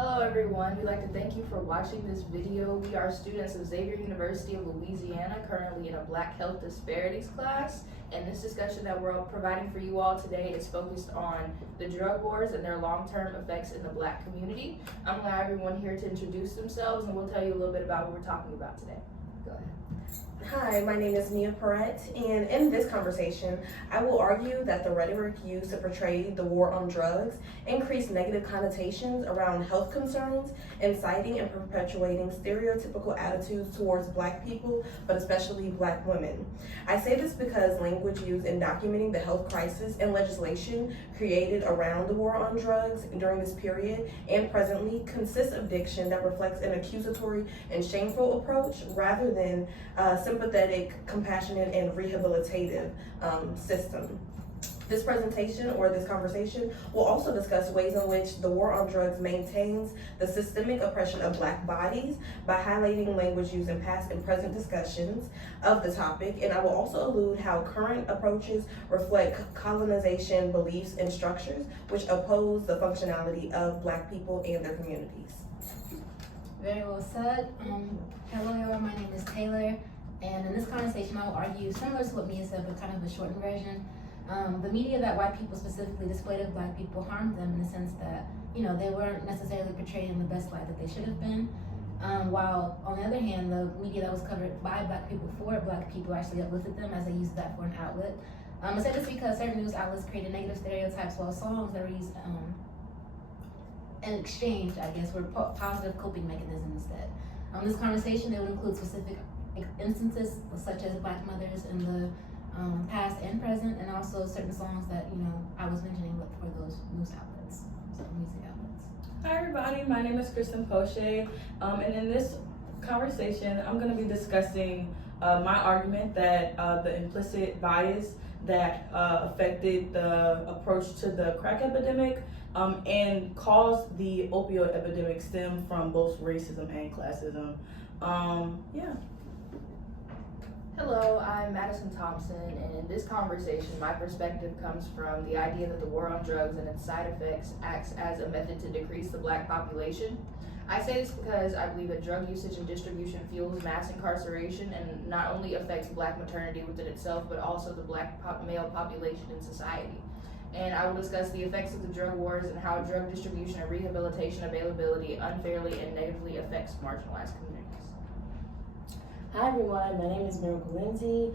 Hello everyone, we'd like to thank you for watching this video. We are students of Xavier University of Louisiana, currently in a Black Health Disparities class. And this discussion that we're providing for you all today is focused on the drug wars and their long-term effects in the Black community. I'm gonna have everyone here to introduce themselves and we'll tell you a little bit about what we're talking about today. Go ahead. Hi, my name is Mia Perrette, and in this conversation, I will argue that the rhetoric used to portray the war on drugs increased negative connotations around health concerns, inciting and perpetuating stereotypical attitudes towards Black people, but especially Black women. I say this because language used in documenting the health crisis and legislation created around the war on drugs during this period and presently consists of diction that reflects an accusatory and shameful approach rather than sympathetic, compassionate, and rehabilitative system. This presentation or this conversation will also discuss ways in which the war on drugs maintains the systemic oppression of Black bodies by highlighting language used in past and present discussions of the topic, and I will also allude how current approaches reflect colonization beliefs and structures which oppose the functionality of Black people and their communities. Very well said. Hello y'all, my name is Taylor, and in this conversation I will argue similar to what Mia said, but kind of a shortened version. The media that white people specifically displayed of Black people harmed them in the sense that, they weren't necessarily portrayed in the best light that they should have been. While on the other hand, the media that was covered by Black people for Black people actually uplifted them as they used that for an outlet. I said this because certain news outlets created negative stereotypes while songs that were used in exchange, I guess, were positive coping mechanisms instead. This conversation, it would include specific instances such as Black mothers in the past and present, and also certain songs that I was mentioning for those news outlets, so music outlets. Hi everybody, my name is Kristen Poche, and in this conversation I'm going to be discussing my argument that the implicit bias that affected the approach to the crack epidemic and caused the opioid epidemic stem from both racism and classism. Yeah. Hello, I'm Madison Thompson, and in this conversation, my perspective comes from the idea that the war on drugs and its side effects acts as a method to decrease the Black population. I say this because I believe that drug usage and distribution fuels mass incarceration and not only affects Black maternity within itself, but also the Black male population in society. And I will discuss the effects of the drug wars and how drug distribution and rehabilitation availability unfairly and negatively affects marginalized communities. Hi everyone, my name is Miracle Lindsay.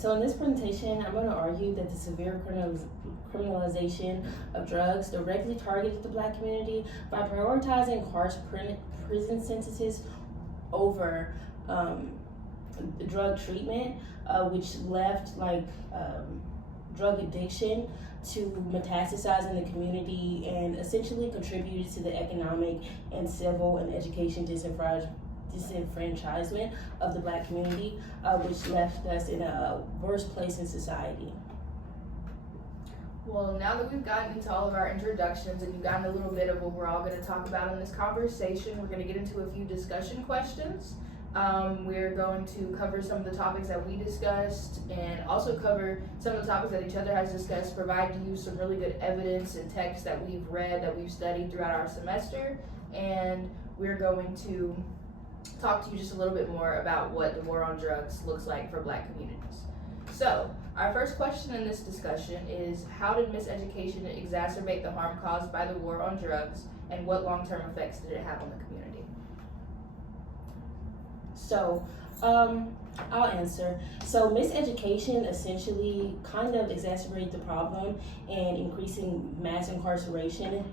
So in this presentation, I'm going to argue that the severe criminalization of drugs directly targeted the Black community by prioritizing harsh prison sentences over drug treatment, which left drug addiction to metastasize in the community and essentially contributed to the economic and civil and education disenfranchisement of the Black community, which left us in a worse place in society. Well, now that we've gotten into all of our introductions and you've gotten a little bit of what we're all going to talk about in this conversation, we're going to get into a few discussion questions. We're going to cover some of the topics that we discussed and also cover some of the topics that each other has discussed, provide you some really good evidence and text that we've read, that we've studied throughout our semester, and we're going to talk to you just a little bit more about what the war on drugs looks like for Black communities. So, our first question in this discussion is, how did miseducation exacerbate the harm caused by the war on drugs, and what long-term effects did it have on the community? So, I'll answer. So miseducation essentially kind of exacerbated the problem and increasing mass incarceration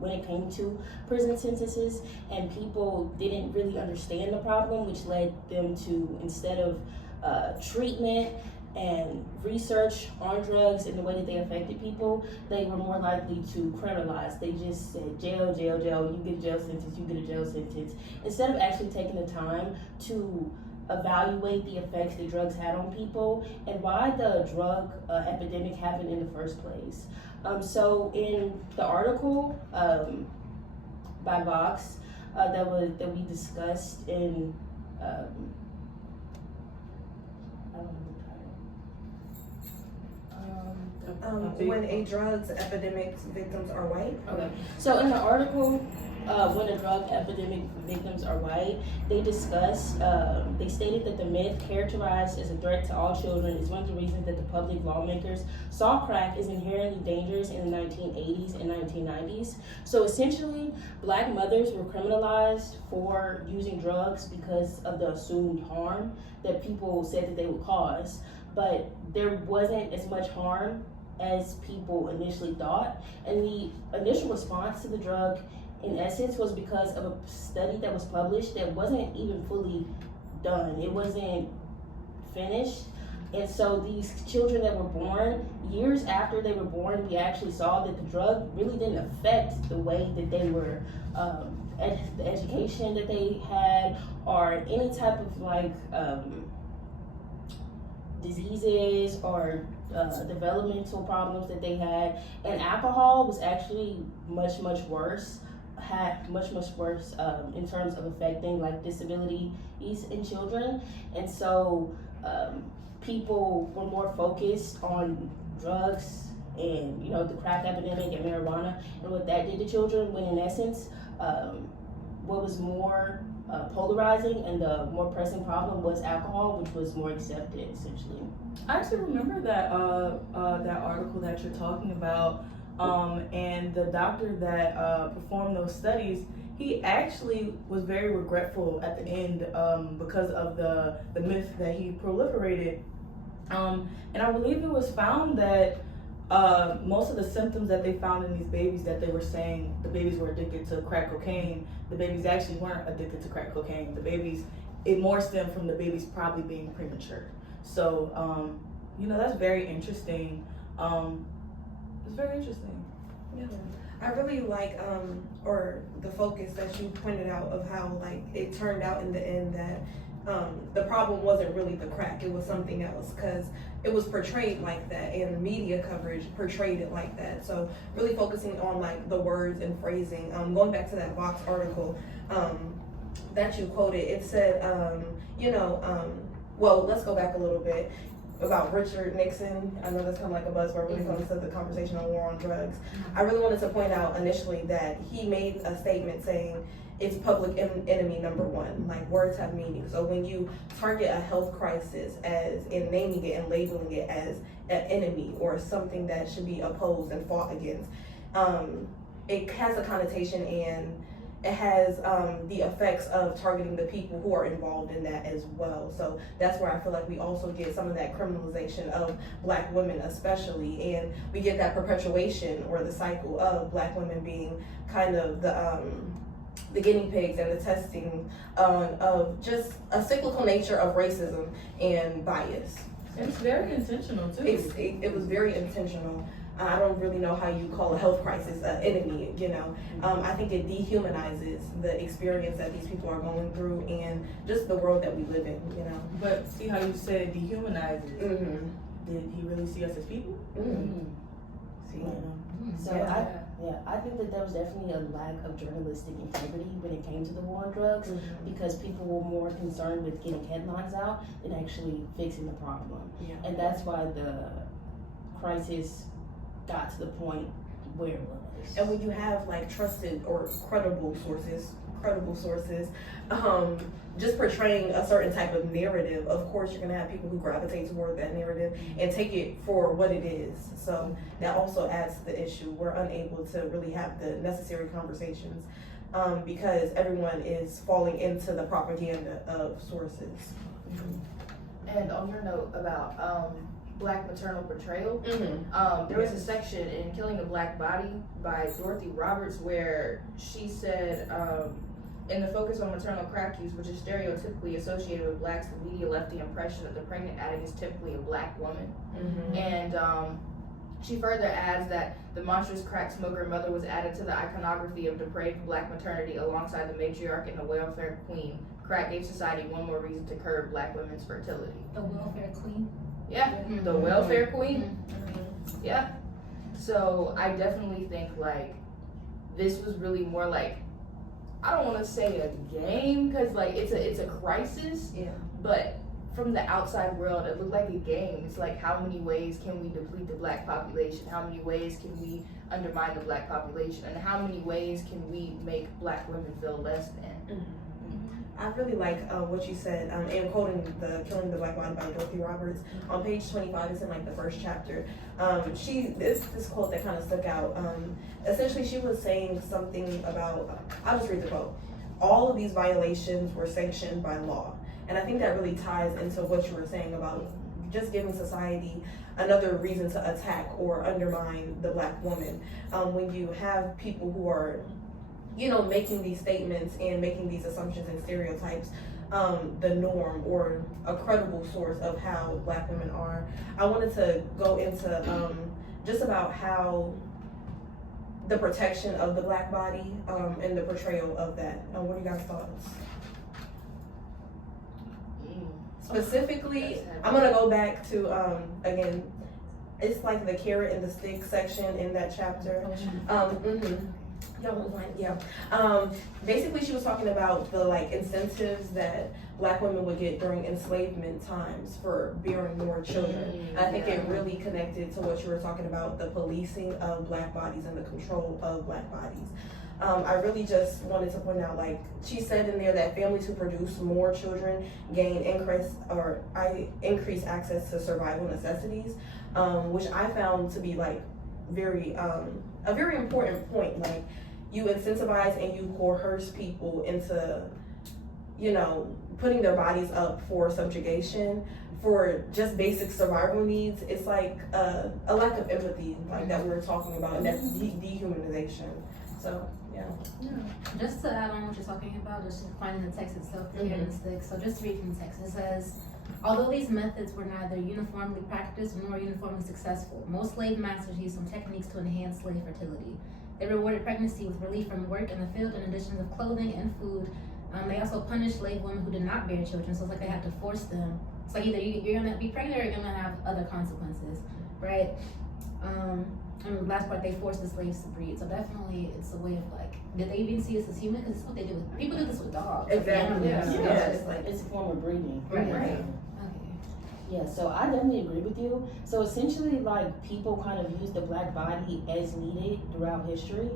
when it came to prison sentences, and people didn't really understand the problem, which led them to, instead of treatment and research on drugs and the way that they affected people, they were more likely to criminalize. They just said jail, jail, jail, you get a jail sentence, you get a jail sentence, instead of actually taking the time to evaluate the effects that drugs had on people and why the drug epidemic happened in the first place. So in the article by Vox that we discussed in I don't know the title. When a drugs epidemic victims are white. Okay. So in the article, when the drug epidemic victims are white, they discussed, they stated that the myth characterized as a threat to all children is one of the reasons that the public lawmakers saw crack as inherently dangerous in the 1980s and 1990s. So essentially, Black mothers were criminalized for using drugs because of the assumed harm that people said that they would cause. But there wasn't as much harm as people initially thought. And the initial response to the drug, in essence, was because of a study that was published that wasn't even fully done. It wasn't finished. And so these children that were born, years after they were born, we actually saw that the drug really didn't affect the way that they were, the education that they had, or any type of diseases or developmental problems that they had. And alcohol was actually much worse, had much worse in terms of affecting like disabilities in children. And so people were more focused on drugs and, you know, the crack epidemic and marijuana and what that did to children, when in essence what was more polarizing and the more pressing problem was alcohol, which was more accepted essentially. I actually remember that that article that you're talking about, and the doctor that performed those studies, he actually was very regretful at the end because of the myth that he proliferated. And I believe it was found that most of the symptoms that they found in these babies, that they were saying the babies were addicted to crack cocaine, the babies actually weren't addicted to crack cocaine. The babies, it more stemmed from the babies probably being premature. So, you know, that's very interesting. It's very interesting. Yeah. I really like, or the focus that you pointed out of how like it turned out in the end that the problem wasn't really the crack, it was something else, because it was portrayed like that and media coverage portrayed it like that. So really focusing on like the words and phrasing. Going back to that Vox article that you quoted, it said, well, let's go back a little bit about Richard Nixon. I know that's kind of like a buzzword when it comes to the conversation on war on drugs. I really wanted to point out initially that he made a statement saying it's public enemy number one. Like, words have meaning. So when you target a health crisis as in naming it and labeling it as an enemy or something that should be opposed and fought against, it has a connotation and it has the effects of targeting the people who are involved in that as well. So that's where I feel like we also get some of that criminalization of Black women especially, and we get that perpetuation or the cycle of Black women being kind of the guinea pigs and the testing of just a cyclical nature of racism and bias. It's very intentional too. It was very intentional. I don't really know how you call a health crisis an enemy, you know. I think it dehumanizes the experience that these people are going through and just the world that we live in, you know. But see how you said dehumanizes. Mm-hmm. Did he really see us as people? Mm-hmm. See? So I think that there was definitely a lack of journalistic integrity when it came to the war on drugs, because people were more concerned with getting headlines out than actually fixing the problem. Yeah. And that's why the crisis got to the point where it was. And when you have like trusted or credible sources, just portraying a certain type of narrative, of course you're gonna have people who gravitate toward that narrative and take it for what it is. So that also adds to the issue. We're unable to really have the necessary conversations because everyone is falling into the propaganda of sources. And on your note about Black maternal portrayal, there was a section in Killing the Black Body by Dorothy Roberts where she said, in the focus on maternal crack use, which is stereotypically associated with Blacks, the media left the impression that the pregnant addict is typically a Black woman. And she further adds that the monstrous crack smoker mother was added to the iconography of depraved Black maternity alongside the matriarch and the welfare queen. Crack gave society one more reason to curb Black women's fertility. The welfare queen. Yeah, the welfare queen. Yeah. So I definitely think like this was really more like, I don't want to say a game because like it's a crisis. Yeah. But from the outside world, it looked like a game. It's like, how many ways can we deplete the Black population? How many ways can we undermine the Black population? And how many ways can we make Black women feel less than? I really like what you said, and quoting the Killing the Black Body by Dorothy Roberts. On page 25, it's in like the first chapter. This quote that kind of stuck out. Essentially, she was saying something about, I'll just read the quote. All of these violations were sanctioned by law. And I think that really ties into what you were saying about just giving society another reason to attack or undermine the Black woman. When you have people who are, you know, making these statements and making these assumptions and stereotypes the norm or a credible source of how Black women are. I wanted to go into just about how the protection of the Black body and the portrayal of that. What are you guys' thoughts? Specifically, I'm gonna go back to again, it's like the carrot and the stick section in that chapter. Basically, she was talking about the like incentives that Black women would get during enslavement times for bearing more children. I think it really connected to what you were talking about, the policing of Black bodies and the control of Black bodies. I really just wanted to point out, like she said in there, that families who produce more children gain increased access to survival necessities, which I found to be like a very important point. Like, you incentivize and you coerce people into, you know, putting their bodies up for subjugation for just basic survival needs. It's like a lack of empathy, like that we were talking about, and that's dehumanization. So yeah. Just to add on what you're talking about, just finding the text itself, the carrot and stick. So just to read from the text, it says, although these methods were neither uniformly practiced nor uniformly successful, most slave masters used some techniques to enhance slave fertility. They rewarded pregnancy with relief from work in the field in addition to clothing and food. They also punished slave women who did not bear children, so it's like they had to force them. It's like either you're gonna be pregnant or you're gonna have other consequences, right? And the last part, they forced the slaves to breed. So definitely, it's a way of like, did they even see us as human? Because it's what they do. People do this with dogs. Exactly. It's a form of breeding. Right. Okay. Yeah, so I definitely agree with you. So essentially, like, people kind of use the Black body as needed throughout history.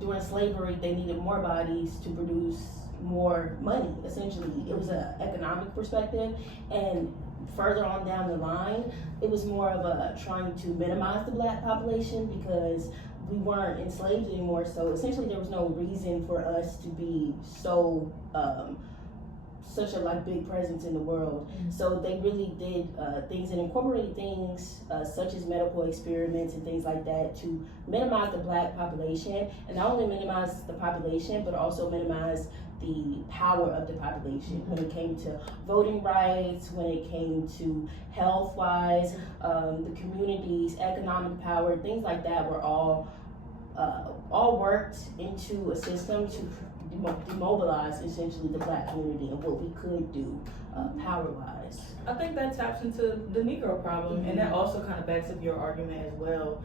During slavery, they needed more bodies to produce more money, essentially. It was an economic perspective, and further on down the line, it was more of a trying to minimize the Black population because we weren't enslaved anymore. So essentially, there was no reason for us to be so such a like big presence in the world. So they really did things and incorporated things such as medical experiments and things like that to minimize the Black population, and not only minimize the population but also minimize the power of the population when it came to voting rights, when it came to health-wise, the communities, economic power, things like that were all worked into a system to demobilize essentially the Black community and what we could do power-wise. I think that taps into the Negro problem, and that also kind of backs up your argument as well,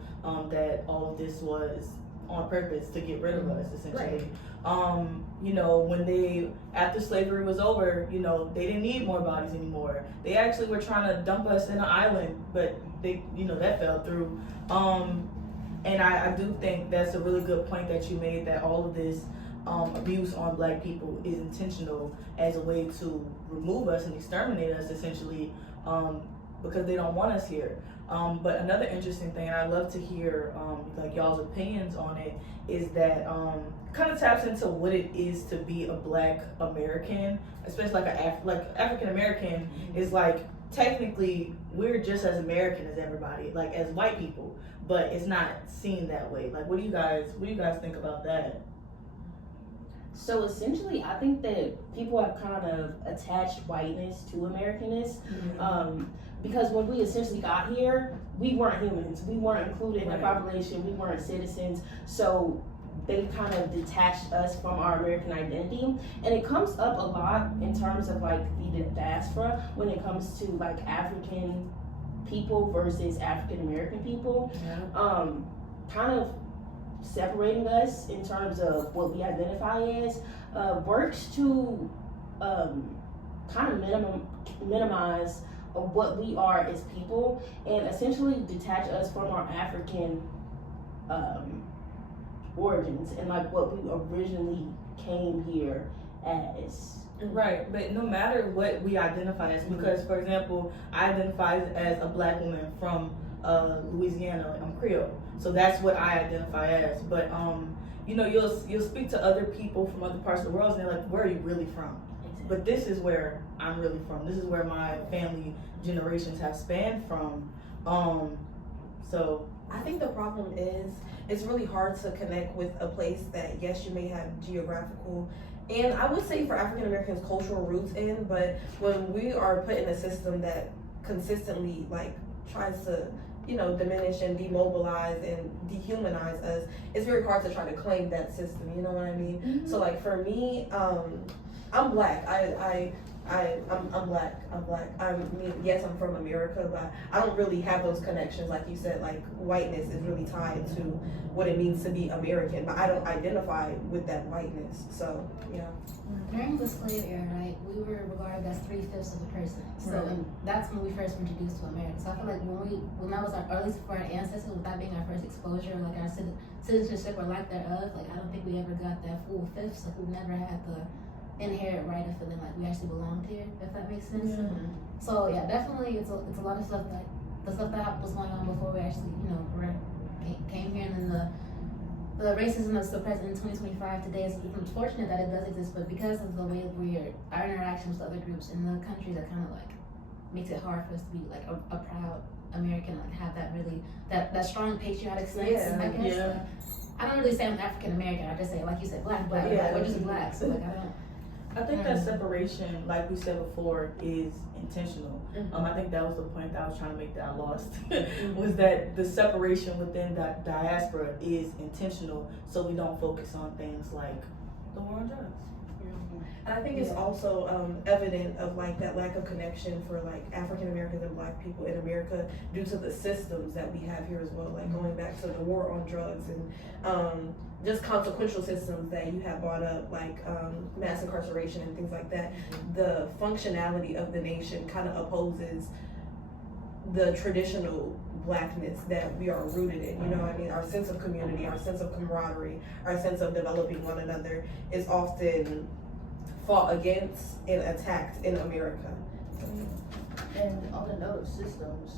that all of this was on purpose to get rid of us, essentially. Right. You know, when after slavery was over, you know, they didn't need more bodies anymore. They actually were trying to dump us in an island, but they, you know, that fell through. And I do think that's a really good point that you made, that all of this abuse on Black people is intentional as a way to remove us and exterminate us, essentially, because they don't want us here. But another interesting thing, and I'd love to hear like y'all's opinions on it, is that kind of taps into what it is to be a Black American, especially like African American is like, technically we're just as American as everybody, like as white people, but it's not seen that way. Like, what do you guys think about that? So essentially, I think that people have kind of attached whiteness to Americanness, because when we essentially got here, we weren't humans. We weren't included in the population. We weren't citizens. So they kind of detached us from our American identity. And it comes up a lot in terms of like the diaspora when it comes to like African people versus African American people. Kind of separating us in terms of what we identify as works to kind of minimize what we are as people and essentially detach us from our African origins and like what we originally came here as. Right, but no matter what we identify as, because for example, I identify as a black woman from Louisiana. I'm Creole, so that's what I identify as. But you know, you'll speak to other people from other parts of the world, and they're like, "Where are you really from?" But this is where I'm really from. This is where my family generations have spanned from. So I think the problem is it's really hard to connect with a place that, yes, you may have geographical and I would say for African Americans cultural roots in, but when we are put in a system that consistently like tries to, you know, diminish and demobilize and dehumanize us, it's very hard to try to claim that system, you know what I mean? Mm-hmm. So like for me, I'm black. I'm black. I mean, yes, I'm from America, but I don't really have those connections. Like you said, like whiteness is really tied to what it means to be American, but I don't identify with that whiteness. So, yeah. During the slave era, right, we were regarded as 3/5 of a person. So Right. and that's when we first were introduced to America. So I feel like when that was our, or at least for our ancestors, with that being our first exposure, like our citizenship or lack thereof, like I don't think we ever got that full fifth. So we never had the inherent right of feeling like we actually belonged here, if that makes sense. Mm-hmm. So yeah, definitely it's a lot of stuff that the stuff that was going on before we actually, you know, came here, and then the racism that's still present in 2025 today is unfortunate that it does exist, but because of the way our interactions with other groups in the country, that kind of like makes it hard for us to be like a proud American, like have that really that strong patriotic sense. Yeah, I guess. yeah. I don't really say I'm African American. I just say, like you said, black. Yeah. We're just black. So like I don't. I think that separation, like we said before, is intentional. Mhm. I think that was the point that I was trying to make that I lost, was that the separation within that diaspora is intentional, so we don't focus on things like the war on drugs. And I think it's also evident of like that lack of connection for like African Americans and black people in America due to the systems that we have here as well, like going back to the war on drugs and just consequential systems that you have brought up, like mass incarceration and things like that. The functionality of the nation kind of opposes the traditional blackness that we are rooted in, you know what I mean? Our sense of community, our sense of camaraderie, our sense of developing one another is often fought against and attacked in America. And on the note of systems,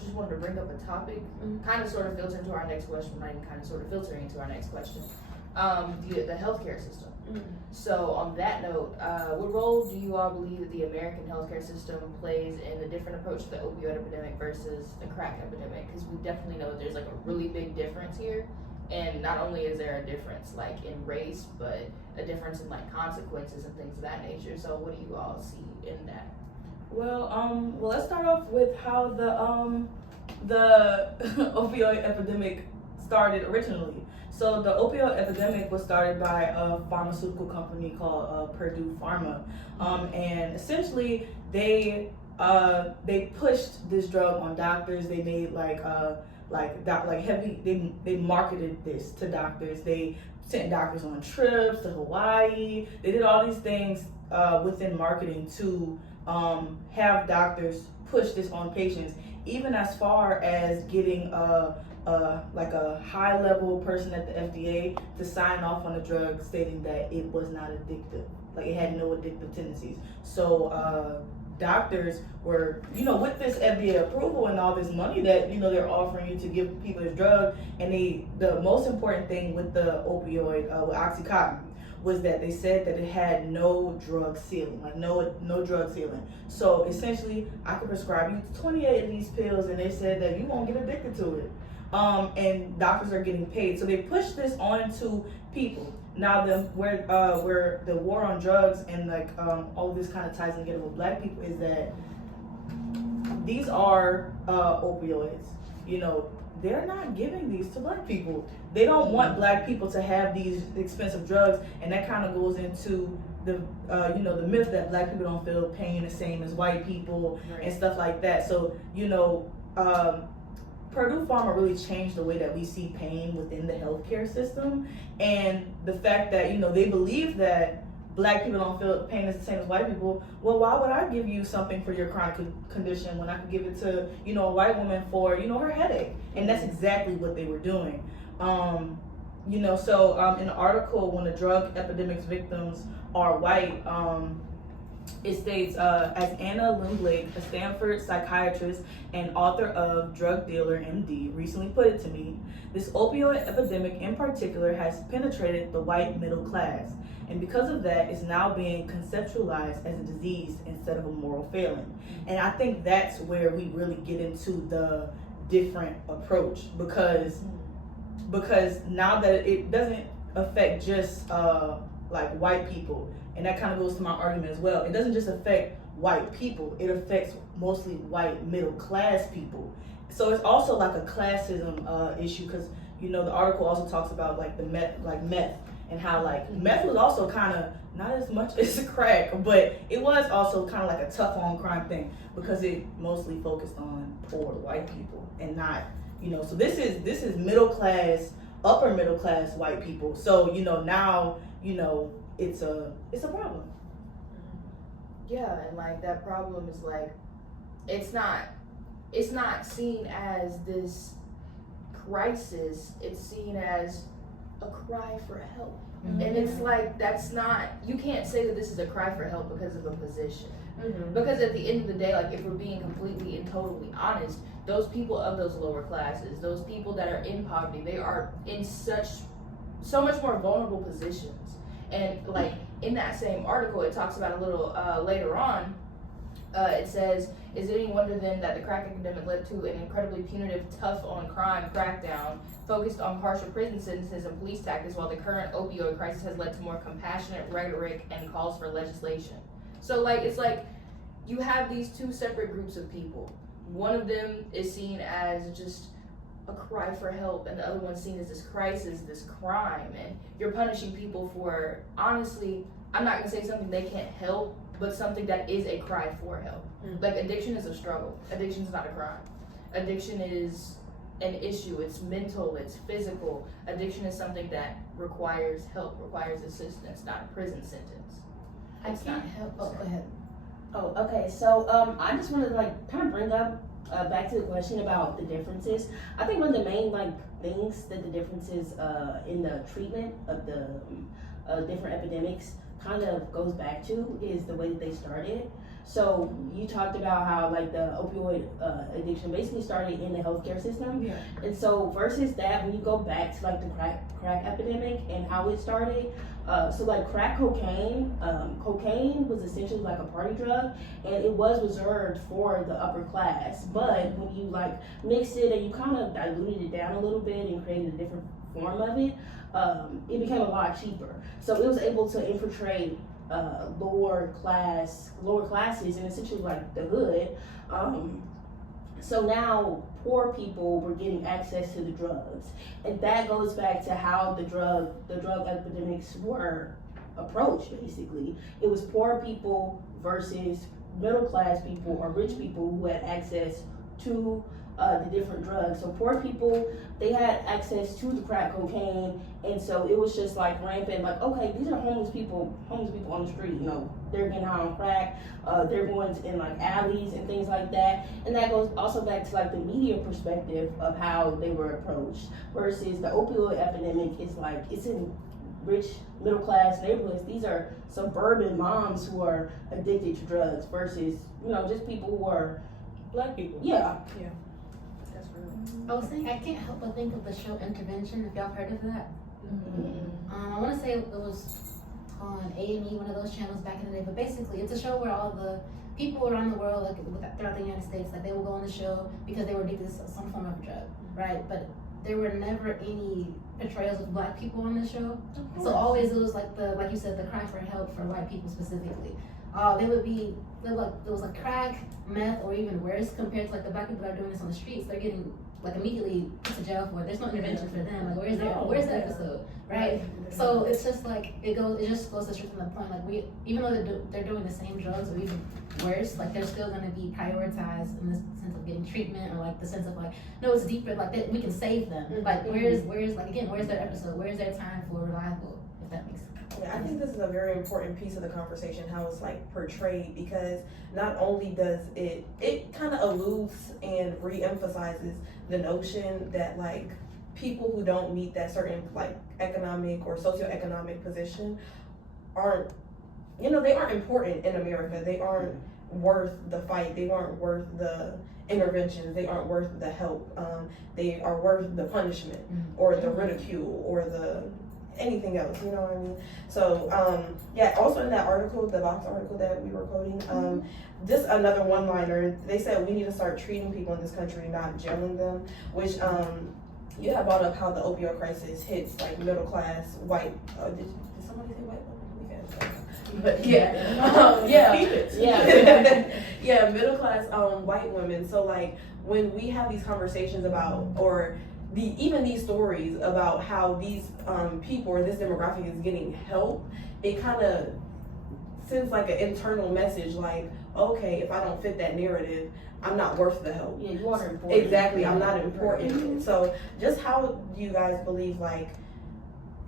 just wanted to bring up a topic, kind of sort of filter into our next question, not even kind of sort of filtering into our next question, the healthcare system. So on that note, what role do you all believe that the American healthcare system plays in the different approach to the opioid epidemic versus the crack epidemic? Because we definitely know that there's like a really big difference here. And not only is there a difference like in race, but a difference in like consequences and things of that nature. So what do you all see in that? Well, let's start off with how the opioid epidemic started originally. So the opioid epidemic was started by a pharmaceutical company called Purdue Pharma, and essentially they pushed this drug on doctors. They made they marketed this to doctors. They sent doctors on trips to Hawaii. They did all these things within marketing to have doctors push this on patients, even as far as getting a high level person at the FDA to sign off on the drug stating that it was not addictive, like it had no addictive tendencies. So doctors were, with this FDA approval and all this money that, they're offering you to give people this drug, and the most important thing with the opioid, with Oxycontin, was that they said that it had no drug ceiling, like no drug ceiling. So essentially, I could prescribe you 28 of these pills, and they said that you won't get addicted to it. And doctors are getting paid. So they push this onto people. Now, where the war on drugs and all this kind of ties together with black people is that these are opioids. They're not giving these to black people. They don't want black people to have these expensive drugs, and that kind of goes into the the myth that black people don't feel pain the same as white people, right, and stuff like that. So Purdue Pharma really changed the way that we see pain within the healthcare system, and the fact that they believe that black people don't feel pain is the same as white people. Well, why would I give you something for your chronic condition when I could give it to, you know, a white woman for, you know, her headache? And that's exactly what they were doing. You know, so in the article, when the drug epidemic's victims are white, it states, as Anna Lindblade, a Stanford psychiatrist and author of Drug Dealer MD, recently put it to me, this opioid epidemic in particular has penetrated the white middle class, and because of that, it's now being conceptualized as a disease instead of a moral failing. And I think that's where we really get into the different approach, because now that it doesn't affect just like white people, and that kind of goes to my argument as well. It doesn't just affect white people, it affects mostly white middle class people. So it's also like a classism issue, because, you know, the article also talks about like the meth, and how like meth was also kind of not as much as crack, but it was also kind of like a tough on crime thing, because it mostly focused on poor white people and not, you know, so this is middle class, upper middle class white people. So, you know, now, you know, it's a problem. Yeah, and like that problem is like, it's not seen as this crisis, it's seen as a cry for help. And it's like, that's not, you can't say that this is a cry for help because of a position. Because at the end of the day, like, if we're being completely and totally honest, those people of those lower classes, those people that are in poverty, they are in so much more vulnerable positions. And like in that same article, it talks about a little later on, it says, is it any wonder then that the crack epidemic led to an incredibly punitive, tough on crime crackdown focused on harsher prison sentences and police tactics, while the current opioid crisis has led to more compassionate rhetoric and calls for legislation? So like, it's like you have these two separate groups of people. One of them is seen as just a cry for help, and the other one's seen as this crisis, this crime, and you're punishing people for, honestly, I'm not gonna say something they can't help, but something that is a cry for help. Like, addiction is a struggle. Addiction is not a crime. Addiction is an issue. It's mental, it's physical. Addiction is something that requires help, requires assistance, not a prison sentence. I can't help. Oh, go ahead. Oh, okay. So I just wanted to like kind of bring up back to the question about the differences. I think one of the main like things that the differences in the treatment of the different epidemics kind of goes back to is the way that they started. So you talked about how like the opioid addiction basically started in the healthcare system. Yeah. And so versus that, when you go back to like the crack epidemic and how it started, so like crack cocaine was essentially like a party drug, and it was reserved for the upper class. But when you like mixed it and you kind of diluted it down a little bit and created a different form of it, it became a lot cheaper. So it was able to infiltrate lower classes and essentially like the hood. So now poor people were getting access to the drugs, and that goes back to how the drug epidemics were approached. Basically, it was poor people versus middle class people or rich people who had access to the different drugs. So poor people, they had access to the crack cocaine, and so it was just like rampant, like, okay, these are homeless people on the street, you know, they're getting high on crack, they're going in like alleys and things like that. And that goes also back to like the media perspective of how they were approached, versus the opioid epidemic is like, it's in rich middle class neighborhoods. These are suburban moms who are addicted to drugs versus, you know, just people who are Black people. yeah. I was saying, I can't help but think of the show Intervention, if y'all heard of that. I want to say it was on A&E, one of those channels back in the day, but basically it's a show where all the people around the world, like throughout the United States, like they will go on the show because they were addicted to some form of drug, right? But there were never any portrayals of Black people on the show. So always it was like like you said, the cry for help for white people specifically. It was like crack, meth, or even worse compared to like the Black people that are doing this on the streets. They're getting like immediately put to jail for it. There's no intervention for them. Like where's the episode, right? So it's just like it just goes straight from the point. Like even though they're doing the same drugs or even worse, like they're still gonna be prioritized in the sense of getting treatment, or like the sense of like, no, it's deeper. Like we can save them. Like where's like again, where's their episode? Where's their time for reliable? if that makes sense. Yeah, I think this is a very important piece of the conversation, how it's like portrayed, because not only does it kind of alludes and re-emphasizes the notion that like people who don't meet that certain like economic or socioeconomic position aren't, they aren't important in America. They aren't worth the fight. They aren't worth the interventions. They aren't worth the help. They are worth the punishment or the ridicule or the anything else, you know what I mean? So, yeah, also in that article, the Vox article that we were quoting, just another one-liner, they said we need to start treating people in this country, not jailing them, which, you have brought up how the opioid crisis hits, like, middle-class, white, did somebody say white women? But, yeah, middle-class, white women, so, like, when we have these conversations about, or even these stories about how these people or this demographic is getting help, it kind of sends like an internal message like, okay, if I don't fit that narrative, I'm not worth the help. Yeah, you aren't important. Exactly, I'm not important. So just how do you guys believe like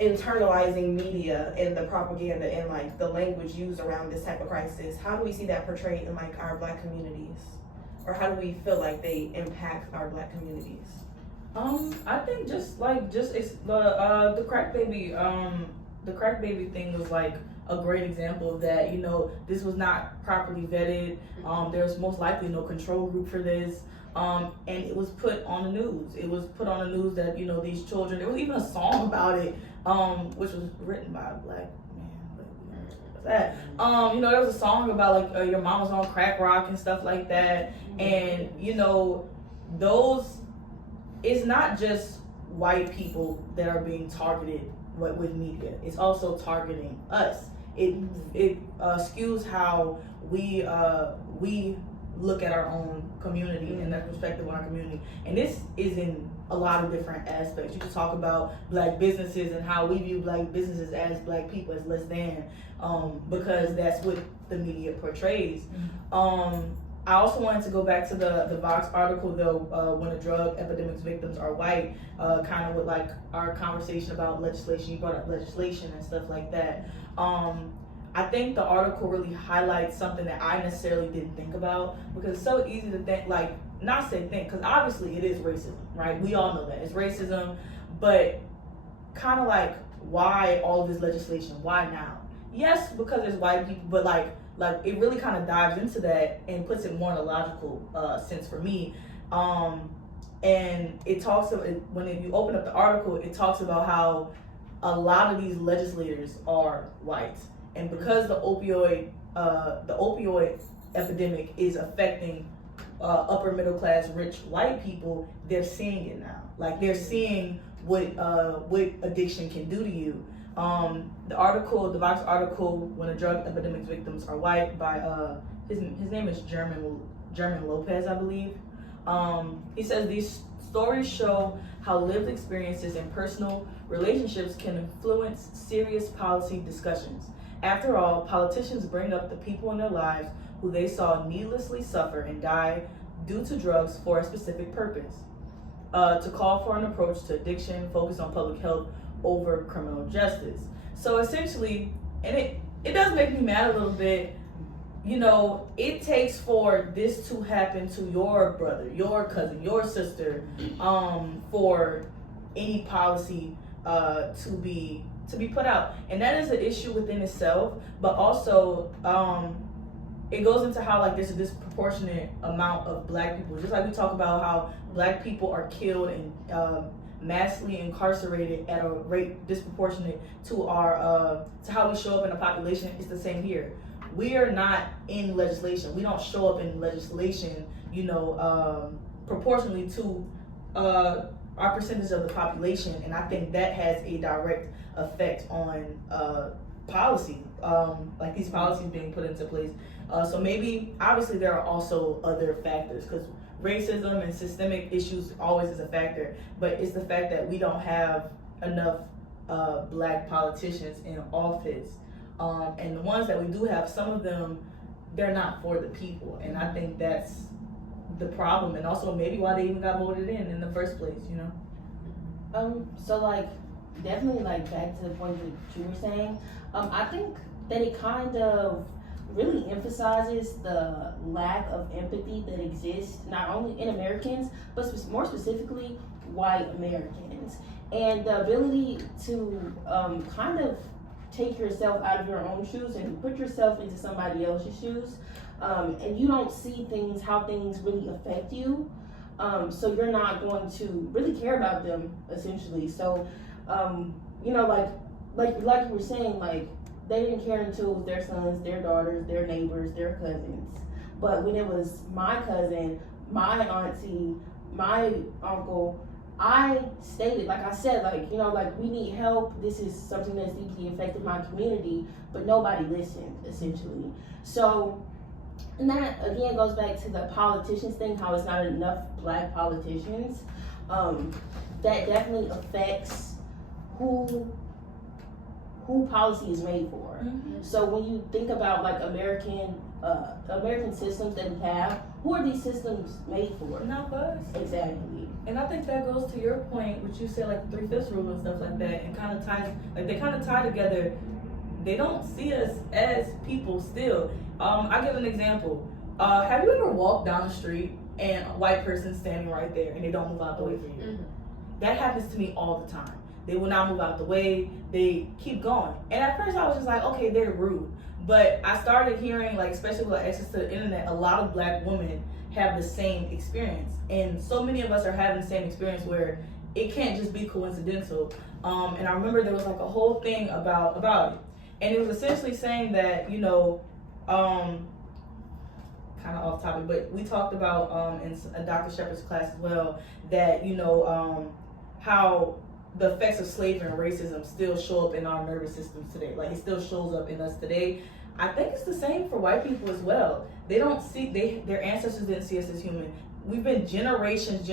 internalizing media and the propaganda and like the language used around this type of crisis, how do we see that portrayed in like our Black communities? Or how do we feel like they impact our Black communities? I think the crack baby thing was like a great example of that. This was not properly vetted. There's most likely no control group for this. And it was put on the news. It was put on the news that, these children, there was even a song about it, which was written by a Black man. That. There was a song about like your mama's on crack rock and stuff like that. And, it's not just white people that are being targeted with media. It's also targeting us. It skews how we look at our own community and the perspective on our community. And this is in a lot of different aspects. You can talk about Black businesses and how we view Black businesses as Black people as less than, because that's what the media portrays. I also wanted to go back to the Vox article though, when the drug epidemic's victims are white, kind of with like our conversation about legislation. You brought up legislation and stuff like that. I think the article really highlights something that I necessarily didn't think about, because it's so easy to think, like, not say think, because obviously it is racism, right? We all know that it's racism, but kind of like, why all of this legislation? Why now? Yes, because there's white people, but like it really kind of dives into that and puts it more in a logical sense for me. And it talks about, when you open up the article, it talks about how a lot of these legislators are white, and because the opioid epidemic is affecting upper middle class rich white people, they're seeing it now. Like, they're seeing what addiction can do to you. The Vox article, when the drug epidemic's victims are white, by his name is German Lopez, I believe. He says these stories show how lived experiences and personal relationships can influence serious policy discussions. After all, politicians bring up the people in their lives who they saw needlessly suffer and die due to drugs for a specific purpose. To call for an approach to addiction focused on public health over criminal justice. So essentially, and it does make me mad a little bit, it takes for this to happen to your brother, your cousin, your sister, for any policy to be put out. And that is an issue within itself, but also it goes into how like there's a disproportionate amount of Black people. Just like we talk about how Black people are killed and massively incarcerated at a rate disproportionate to our to how we show up in the population. It's the same here. We are not in legislation. We don't show up in legislation, proportionally to our percentage of the population, and I think that has a direct effect on policy, like these policies being put into place. So maybe, obviously, there are also other factors, because racism and systemic issues always is a factor, but it's the fact that we don't have enough Black politicians in office, and the ones that we do have, some of them, they're not for the people, and I think that's the problem, and also maybe why they even got voted in the first place, So like, definitely like back to the point that you were saying. I think that it kind of really emphasizes the lack of empathy that exists not only in Americans, but more specifically white Americans, and the ability to kind of take yourself out of your own shoes and put yourself into somebody else's shoes, and you don't see things, how things really affect you, so you're not going to really care about them essentially. So you know, like you were saying, like they didn't care until it was their sons, their daughters, their neighbors, their cousins. But when it was my cousin, my auntie, my uncle, I stated, like I said, like, you know, like we need help. This is something that's deeply affected my community, but nobody listened, essentially. So, and that again goes back to the politicians thing, how it's not enough Black politicians. That definitely affects who policy is made for. Mm-hmm. So when you think about like American systems that we have, who are these systems made for? Not us. Exactly. And I think that goes to your point, which you said, like the 3/5 rule and stuff like that, and kind of ties, like they kind of tie together. They don't see us as people still. I give an example. Have you ever walked down the street and a white person standing right there and they don't move out the way for you? Mm-hmm. That happens to me all the time. They will not move out the way. They keep going. And at first I was just like, okay, they're rude. But I started hearing, like, especially with access to the internet, a lot of Black women have the same experience. And so many of us are having the same experience where it can't just be coincidental. And I remember there was like a whole thing about it. And it was essentially saying that, you know, kind of off topic, but we talked about in Dr. Shepard's class as well, that, you know, how the effects of slavery and racism still show up in our nervous systems today. Like, it still shows up in us today. I think it's the same for white people as well. They don't see, their ancestors didn't see us as human. We've been generations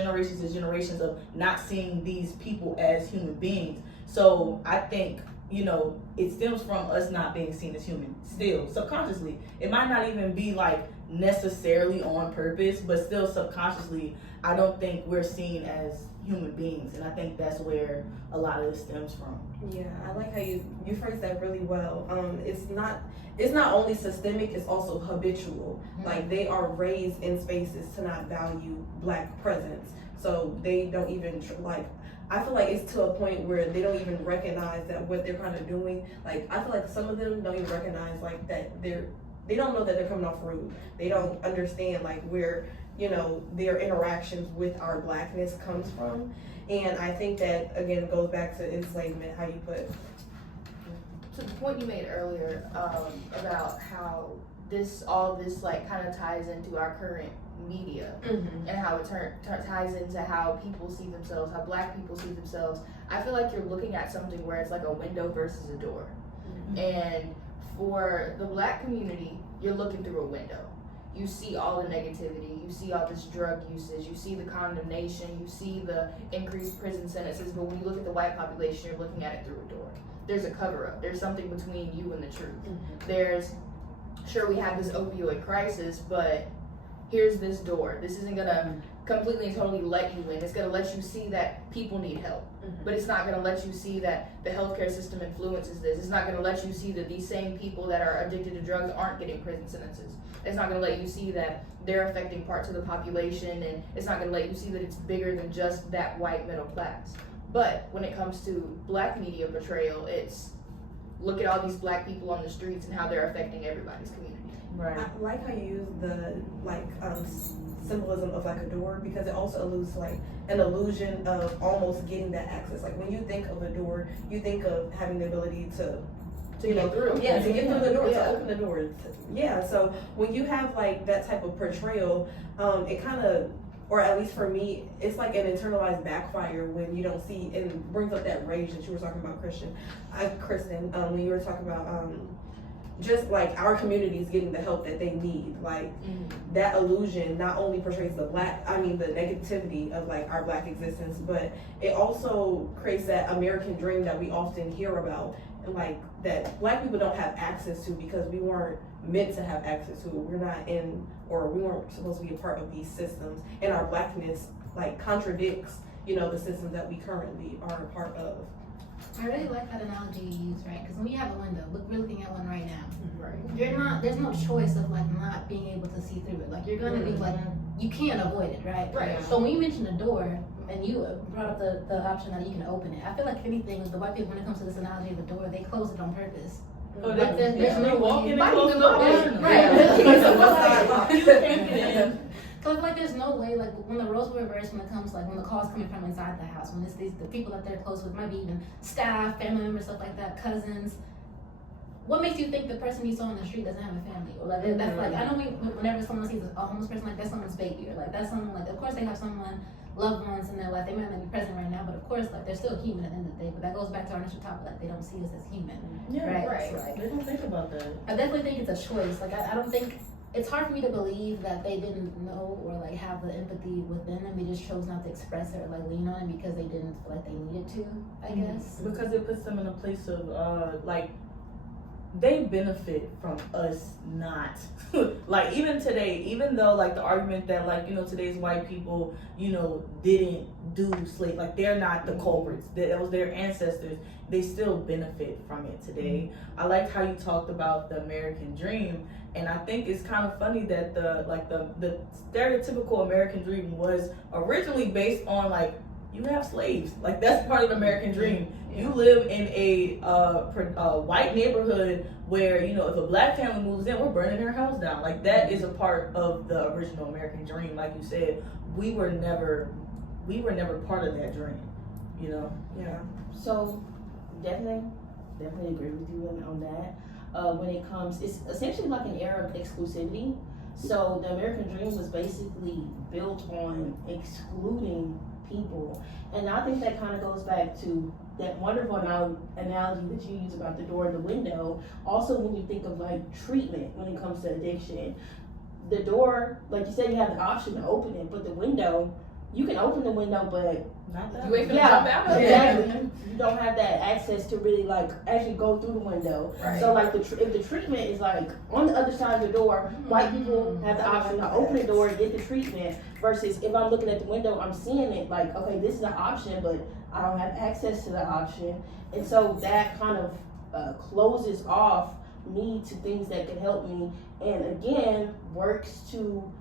of not seeing these people as human beings. So I think, you know, it stems from us not being seen as human still, subconsciously. It might not even be like necessarily on purpose, but still subconsciously, I don't think we're seen as human beings. And I think that's where a lot of this stems from. Yeah, I like how you phrased that really well. It's not only systemic, it's also habitual. Mm-hmm. Like, they are raised in spaces to not value Black presence, so they don't even I feel like it's to a point where they don't even recognize that what they're kind of doing. Like, I feel like some of them don't even recognize like that they don't know that they're coming off rude. They don't understand like where, you know, their interactions with our Blackness comes from. And I think that again goes back to enslavement, how you put. To the point you made earlier, about how all this like kind of ties into our current media, Mm-hmm. and how it ties into how people see themselves, how Black people see themselves. I feel like you're looking at something where it's like a window versus a door. Mm-hmm. And for the Black community, you're looking through a window. You see all the negativity, you see all this drug usage, you see the condemnation, you see the increased prison sentences, but when you look at the white population, you're looking at it through a door. There's a cover-up. There's something between you and the truth. Mm-hmm. Sure, we have this opioid crisis, but here's this door. This isn't gonna completely and totally let you in. It's gonna let you see that people need help, but it's not gonna let you see that the healthcare system influences this. It's not gonna let you see that these same people that are addicted to drugs aren't getting prison sentences. It's not gonna let you see that they're affecting parts of the population, and it's not gonna let you see that it's bigger than just that white middle class. But when it comes to Black media portrayal, it's look at all these Black people on the streets and how they're affecting everybody's community. Right. I like how you use the symbolism of like a door, because it also alludes to like an illusion of almost getting that access. Like, when you think of a door, you think of having the ability to get through. Yeah, to get through the door, Yeah. to open the door. Yeah, so when you have like that type of portrayal, it kind of, or at least for me, it's like an internalized backfire when you don't see, and brings up that rage that you were talking about, Kristen, when you were talking about just like our communities getting the help that they need. Like, that illusion not only portrays the negativity of like our Black existence, but it also creates that American dream that we often hear about, and like that Black people don't have access to because we weren't meant to have access to it. We're not in, or we weren't supposed to be a part of these systems, and our Blackness like contradicts, you know, the systems that we currently are a part of. I really like that analogy you use, right? Because when you have a window, we're looking at one right now. Right. There's no choice of like not being able to see through it. Like you're gonna be like, you can't avoid it, right? Right. So when you mentioned the door, and you brought up the option that you can open it, I feel like if anything, the white people, when it comes to this analogy of the door, they close it on purpose. Oh, Like there's no walk in and Might close even the look door. good. Right. It's a one-side lock. You can't get in. So I feel like there's no way, like when the roles were reversed, when it comes like when the calls coming from inside the house, when it's the people that they're close with, might be even staff, family members, stuff like that, cousins. What makes you think the person you saw on the street doesn't have a family? Or like that's like, I know whenever someone sees a homeless person, like that's someone's baby, or like that's someone, like of course they have someone, loved ones in their life. They might not be present right now, but of course like they're still human at the end of the day. But that goes back to our initial topic, like they don't see us as human. Yeah, Right. So, like, They don't think about that. I definitely think it's a choice. Like I don't think it's hard for me to believe that they didn't know or like have the empathy within them. They just chose not to express it or like lean on it because they didn't feel like they needed to, I guess. Because it puts them in a place of like they benefit from us not like even today, even though like the argument that like, you know, today's white people, you know, didn't do slave, like they're not the culprits, that was their ancestors, they still benefit from it today. I liked how you talked about the American dream, and I think it's kind of funny that the stereotypical American dream was originally based on like, you have slaves, like that's part of the American dream. You live in a white neighborhood where, you know, if a black family moves in, we're burning their house down. Like that is a part of the original American dream. Like you said, we were never part of that dream, you know? Yeah. So definitely agree with you on that. When it comes, it's essentially like an era of exclusivity. So the American dream was basically built on excluding people. And I think that kind of goes back to that wonderful analogy that you use about the door and the window. Also, when you think of like treatment when it comes to addiction, the door, like you said, you have the option to open it, but the window, you can open the window, but Not that. You ain't gonna jump out of it. exactly. You don't have that access to really like actually go through the window. Right. So like if the treatment is like on the other side of the door, white people have the option to open the door and get the treatment. Versus if I'm looking at the window, I'm seeing it like, okay, this is an option, but I don't have access to the option, and so that kind of closes off me to things that could help me, and again works to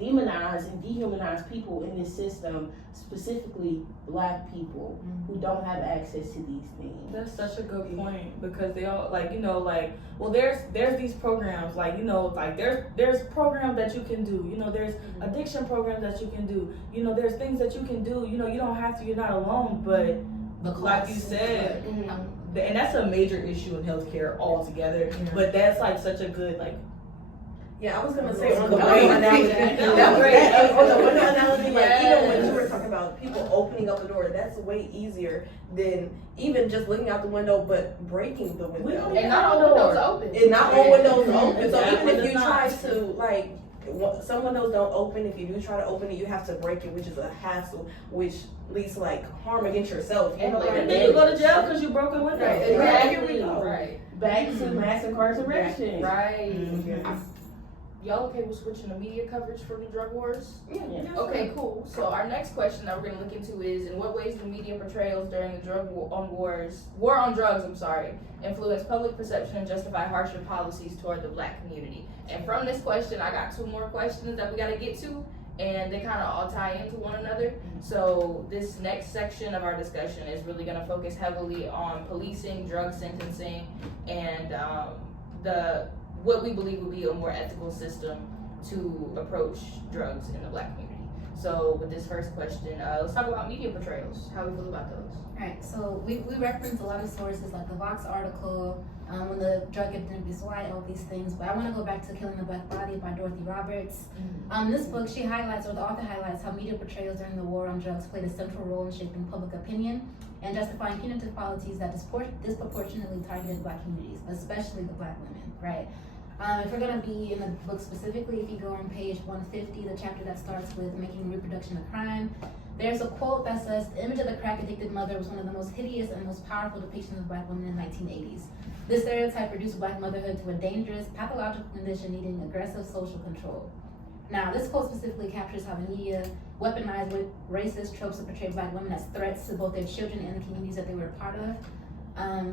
demonize and dehumanize people in this system, specifically black people who don't have access to these things. That's such a good point, because they all like, you know, like, well, there's these programs, like, you know, like there's programs that you can do, you know, there's addiction programs that you can do, you know, there's things that you can do, you know, you don't have to, you're not alone, but like you said, and that's a major issue in healthcare altogether, but that's like such a good like. Yeah, I was gonna say on the Great. window analogy. That was That on the window great. analogy, like Yes. even when you were talking about people opening up the door, that's way easier than even just looking out the window, but breaking the window. And not all windows open. And not all windows open. So Yeah, even if windows you not. try to like, some windows don't open. If you do try to open it, you have to break it, which is a hassle, which leads to like harm against yourself. You know, And And then you go to jail because you broke a window. Right. Exactly. Right. Right. Back to mass incarceration. Right. Yes. Y'all okay with switching to media coverage for the drug wars? Yeah. Okay, cool. So our next question that we're going to look into is, in what ways do media portrayals during the war on drugs, influence public perception and justify harsher policies toward the black community? And from this question, I got two more questions that we got to get to, and they kind of all tie into one another. So this next section of our discussion is really going to focus heavily on policing, drug sentencing, and what we believe would be a more ethical system to approach drugs in the black community. So with this first question, let's talk about media portrayals. How we feel about those? Alright, so we reference a lot of sources like the Vox article, when the drug epidemic is why, all these things, but I want to go back to Killing the Black Body by Dorothy Roberts. In this book, she highlights, or the author highlights, how media portrayals during the war on drugs played a central role in shaping public opinion and justifying punitive policies that disproportionately targeted black communities, especially the black women, right? If we're going to be in the book specifically, if you go on page 150, the chapter that starts with making reproduction a crime, there's a quote that says, "The image of the crack-addicted mother was one of the most hideous and most powerful depictions of black women in the 1980s. This stereotype reduced black motherhood to a dangerous, pathological condition needing aggressive social control." Now, this quote specifically captures how the media weaponized racist tropes to portray Black women as threats to both their children and the communities that they were a part of.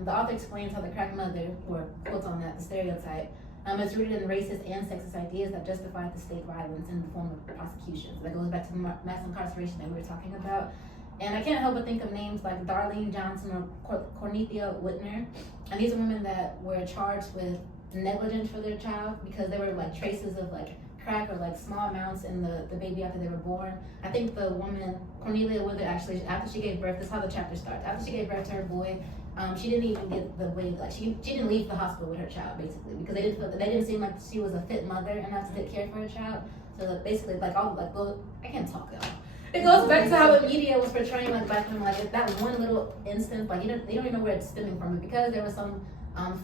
The author explains how the crack mother, or quotes on that, the stereotype, is rooted in racist and sexist ideas that justify the state violence in the form of prosecution. So that goes back to the mass incarceration that we were talking about. And I can't help but think of names like Darlene Johnson or Cornethia Whitner. And these are women that were charged with negligence for their child because there were like traces of like crack or like small amounts in the baby after they were born. I think the woman, Cornelia Whitner, actually, after she gave birth, this is how the chapter starts. After she gave birth to her boy, she didn't even get the way, like she didn't leave the hospital with her child basically because they didn't seem like she was a fit mother enough to take care of her child. So basically, like all like, well, I can't talk y'all. It goes back to how the media was portraying like Black women, like if that one little instance, like they don't even know where it's stemming from, but because there was some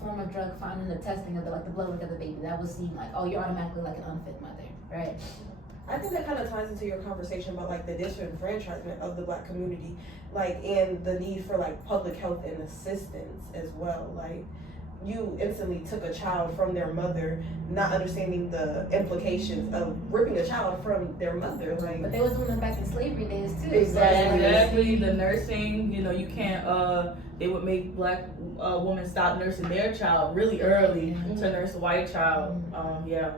form of drug found in the testing of the blood work of the baby, that was seen like, oh, you're automatically like an unfit mother, right? I think that kind of ties into your conversation about like the disenfranchisement of the Black community, like, and the need for like public health and assistance as well. Like, you instantly took a child from their mother, not understanding the implications of ripping a child from their mother. Like, but they was doing it back in slavery days too. Exactly. The nursing, you know, you can't. They would make Black women stop nursing their child really early to nurse a white child. Yeah.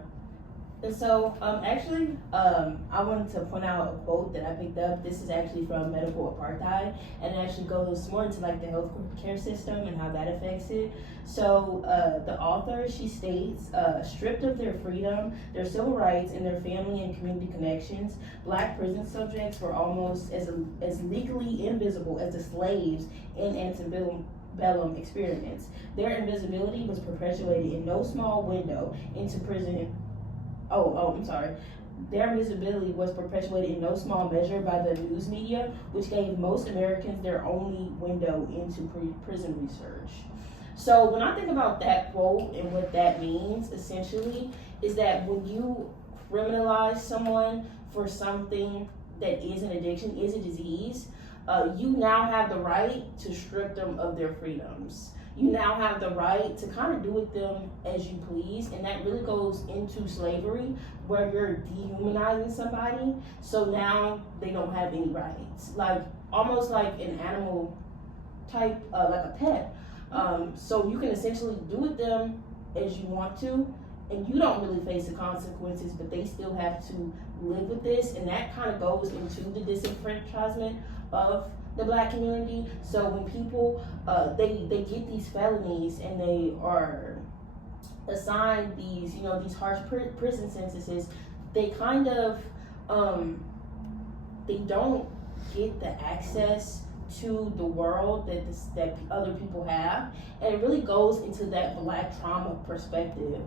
And so, actually, I wanted to point out a quote that I picked up. This is actually from Medical Apartheid, and it actually goes more into like the healthcare system and how that affects it. So, the author, she states, stripped of their freedom, their civil rights, and their family and community connections, Black prison subjects were almost as legally invisible as the slaves in antebellum experiments. Their invisibility was perpetuated in no small window into prison. Their invisibility was perpetuated in no small measure by the news media, which gave most Americans their only window into prison research. So when I think about that quote and what that means, essentially, is that when you criminalize someone for something that is an addiction, is a disease, you now have the right to strip them of their freedoms. You now have the right to kind of do with them as you please, and that really goes into slavery, where you're dehumanizing somebody, so now they don't have any rights, like almost like an animal type, like a pet. So you can essentially do with them as you want to, and you don't really face the consequences, but they still have to live with this, and that kind of goes into the disenfranchisement of the Black community. So when people they get these felonies and they are assigned these these harsh prison sentences, they kind of they don't get the access to the world that other people have, and it really goes into that Black trauma perspective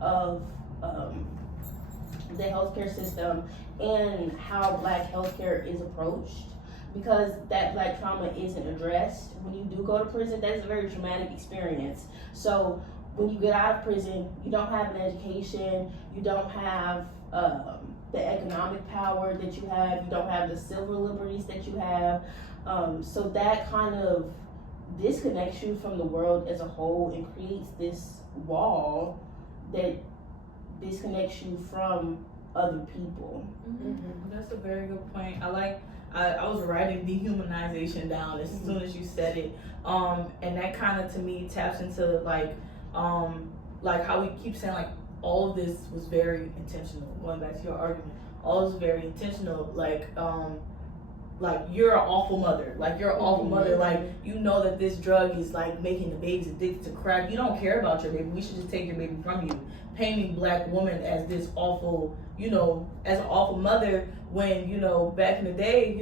of the healthcare system and how Black healthcare is approached. Because that Black trauma isn't addressed when you do go to prison, that is a very traumatic experience. So when you get out of prison, you don't have an education, you don't have the economic power that you have, you don't have the civil liberties that you have. So that kind of disconnects you from the world as a whole and creates this wall that disconnects you from other people. That's a very good point. I was writing dehumanization down as soon as you said it, and that kind of to me taps into like how we keep saying like all of this was very intentional. Going back to your argument, all is very intentional. Like you're an awful mother. Like you're an awful mother. Like you know that this drug is like making the babies addicted to crack. You don't care about your baby. We should just take your baby from you. Painting Black woman as this awful, as an awful mother. When back in the day,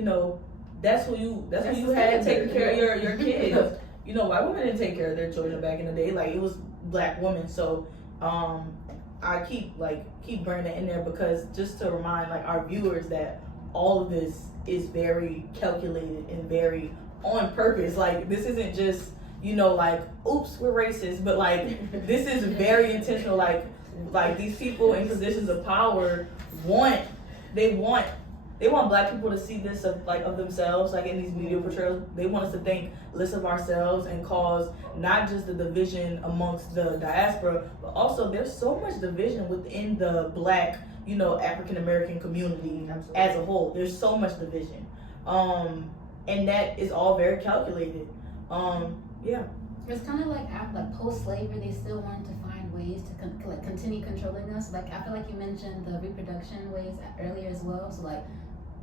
that's who you had taking care of your kids. White women didn't take care of their children back in the day. Like it was Black women. So I keep bringing that in there because just to remind like our viewers that all of this is very calculated and very on purpose. Like this isn't just oops, we're racist, but like this is very intentional. Like these people in positions of power want Black people to see this of themselves, like in these media portrayals. They want us to think less of ourselves and cause not just the division amongst the diaspora, but also there's so much division within the Black you know, African American community as a whole. There's so much division, and that is all very calculated. Yeah. It's kind of like after, post-slavery, they still wanted to find ways to continue controlling us. Like, I feel like you mentioned the reproduction ways earlier as well. So like,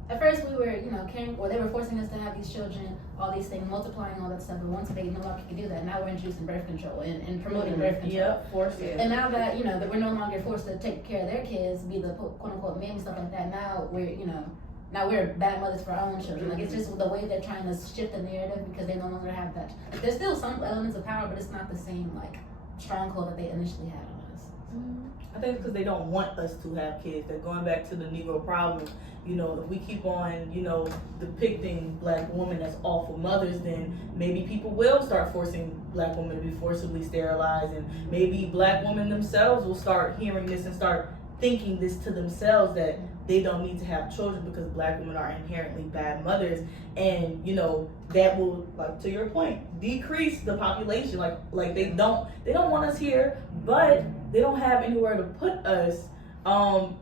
at first we were, you know, caring, or they were forcing us to have these children, all these things, multiplying, all that stuff. But once they no longer could do that, now we're introducing birth control and promoting birth control. Yep, forced it. And now that, you know, that we're no longer forced to take care of their kids, be the quote unquote men and stuff like that, now we're, you know, now we're bad mothers for our own children. Like, it's just the way they're trying to shift the narrative because they no longer have that. Like, there's still some elements of power, but it's not the same, like, stronghold that they initially had on us. I think it's because they don't want us to have kids. They're going back to the Negro problem. You know, if we keep on, you know, depicting black women as awful mothers, then maybe people will start forcing black women to be forcibly sterilized, and maybe black women themselves will start hearing this and start thinking this to themselves, that they don't need to have children because black women are inherently bad mothers. And, you know, that will, like, to your point, decrease the population. Like they don't want us here, but they don't have anywhere to put us,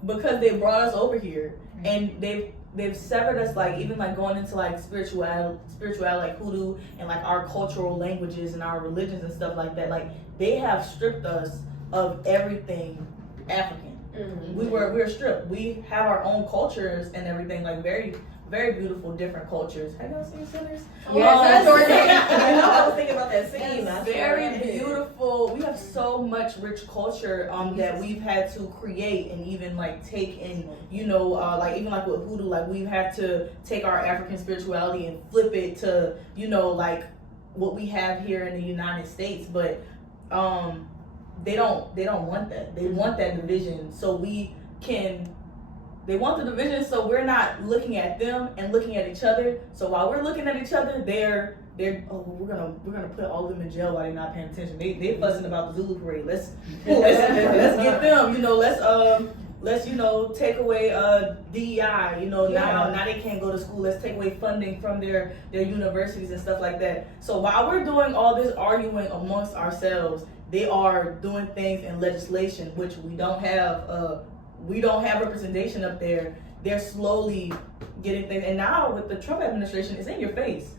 because they brought us over here, and they've severed us, like, even like going into like spirituality like hoodoo, and like our cultural languages and our religions and stuff like that. Like, they have stripped us of everything African. We're stripped. We have our own cultures and everything, like very, very beautiful, different cultures. Have y'all seen Sinners? Yes, I know. I was thinking about that scene. It's very beautiful. We have so much rich culture that we've had to create and even like take in, you know, like even like with hoodoo, like we've had to take our African spirituality and flip it to, you know, like what we have here in the United States. But they don't want that. They want that division so they want the division so we're not looking at them and looking at each other. So while we're looking at each other, they're we're gonna put all of them in jail while they're not paying attention. They fussing about the Zulu parade. Let's get them, you know, let's you know, take away DEI, you know, now they can't go to school. Let's take away funding from their universities and stuff like that. So while we're doing all this arguing amongst ourselves, they are doing things in legislation which we don't have representation up there. They're slowly getting things, and now with the Trump administration, it's in your face.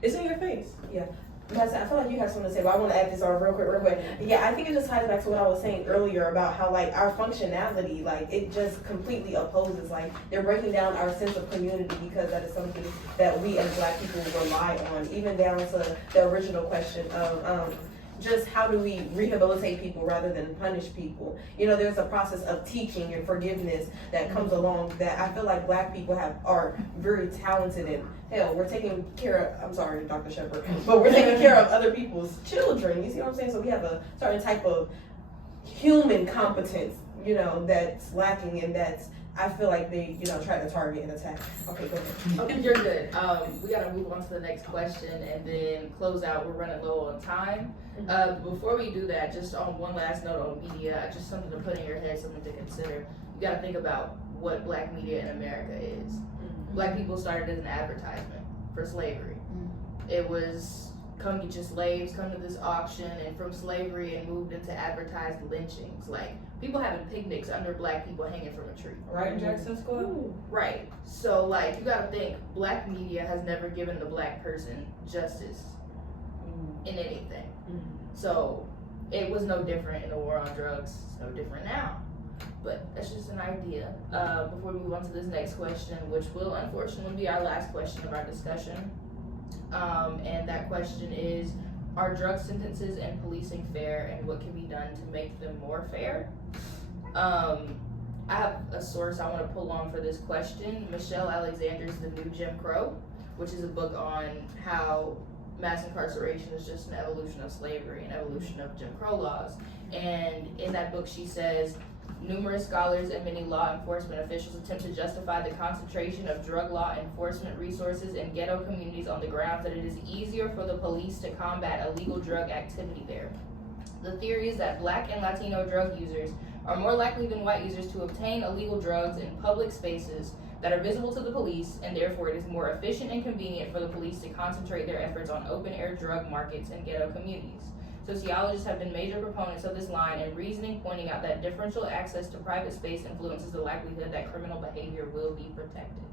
It's in your face. Yeah. I feel like you have something to say, but I want to add this on real quick. Yeah, I think it just ties back to what I was saying earlier about how, like, our functionality, like, it just completely opposes, like, they're breaking down our sense of community because that is something that we as black people rely on, even down to the original question of just how do we rehabilitate people rather than punish people. You know, there's a process of teaching and forgiveness that comes along that I feel like black people are very talented in. Hell, we're taking care of, I'm sorry, Dr. Shepard, but we're taking care of other people's children. You see what I'm saying? So we have a certain type of human competence, you know, that's lacking, and that's, I feel like they, you know, try to target and attack. Okay, go ahead. Okay, you're good. We gotta move on to the next question and then close out. We're running low on time. Before we do that, just on one last note on media, just something to put in your head, something to consider. You gotta think about what black media in America is. Black people started as an advertisement for slavery. It was, come get your slaves, come to this auction, and from slavery and moved into advertised lynchings. Like, people having picnics under black people hanging from a tree. Right in Jackson Square? Right. So, like, you gotta think, black media has never given the black person justice in anything. So, it was no different in the war on drugs. It's no different now. But that's just an idea. Before we move on to this next question, which will unfortunately be our last question of our discussion. And that question is, are drug sentences and policing fair, and what can be done to make them more fair? I have a source I want to pull on for this question. Michelle Alexander's The New Jim Crow, which is a book on how mass incarceration is just an evolution of slavery, an evolution of Jim Crow laws. And in that book she says, numerous scholars and many law enforcement officials attempt to justify the concentration of drug law enforcement resources in ghetto communities on the grounds that it is easier for the police to combat illegal drug activity there. The theory is that black and Latino drug users are more likely than white users to obtain illegal drugs in public spaces that are visible to the police, and therefore it is more efficient and convenient for the police to concentrate their efforts on open-air drug markets in ghetto communities. Sociologists have been major proponents of this line and reasoning, pointing out that differential access to private space influences the likelihood that criminal behavior will be protected.